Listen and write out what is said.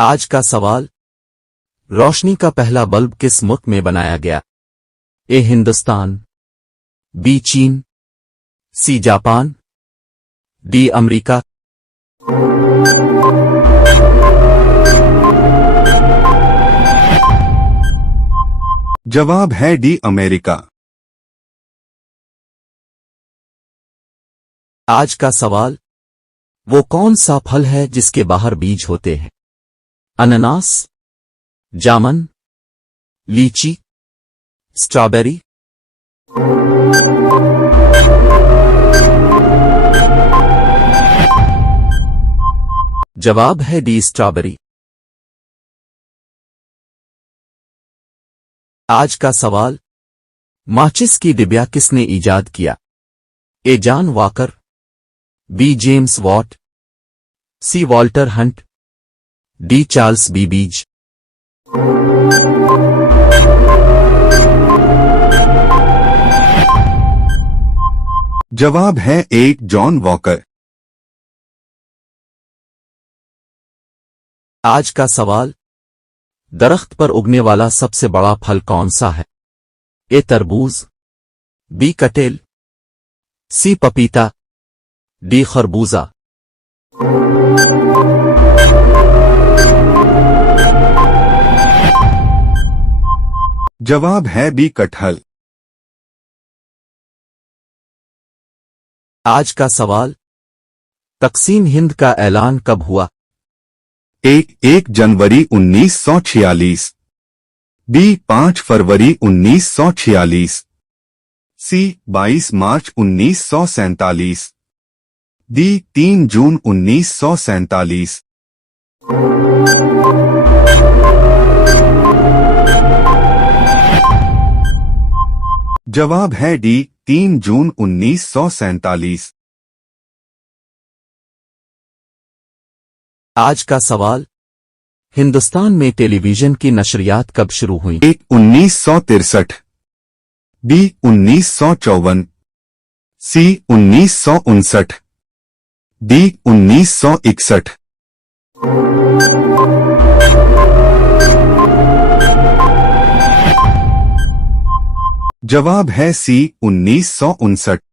आज का सवाल, रोशनी का पहला बल्ब किस मुल्क में बनाया गया? ए हिंदुस्तान, बी चीन, सी जापान, डी अमेरिका। जवाब है डी अमेरिका। आज का सवाल, वो कौन सा फल है जिसके बाहर बीज होते हैं? अनानास, जामुन, लीची, स्ट्रॉबेरी। जवाब है डी स्ट्रॉबेरी। आज का सवाल, माचिस की डिबिया किसने इजाद किया? A John Walker, B James Watt, C Walter Hunt, D Charles Babbage. जवाब है ए जॉन वॉकर। आज का सवाल, दरख्त पर उगने वाला सबसे बड़ा फल कौन सा है? ए तरबूज, बी कटेल, सी पपीता, डी खरबूजा। जवाब है बी कटहल। आज का सवाल, तकसीम हिंद का ऐलान कब हुआ? ए 1 जनवरी 1946, बी 5 फरवरी 1946, सी 22 मार्च 1947, डी 3 जून 1947। जवाब है डी 3 जून 1947। आज का सवाल, हिंदुस्तान में टेलीविजन की नशरियात कब शुरू हुई? ए 1963, बी 1954, सी 1959, डी 1961। जवाब है सी 1959।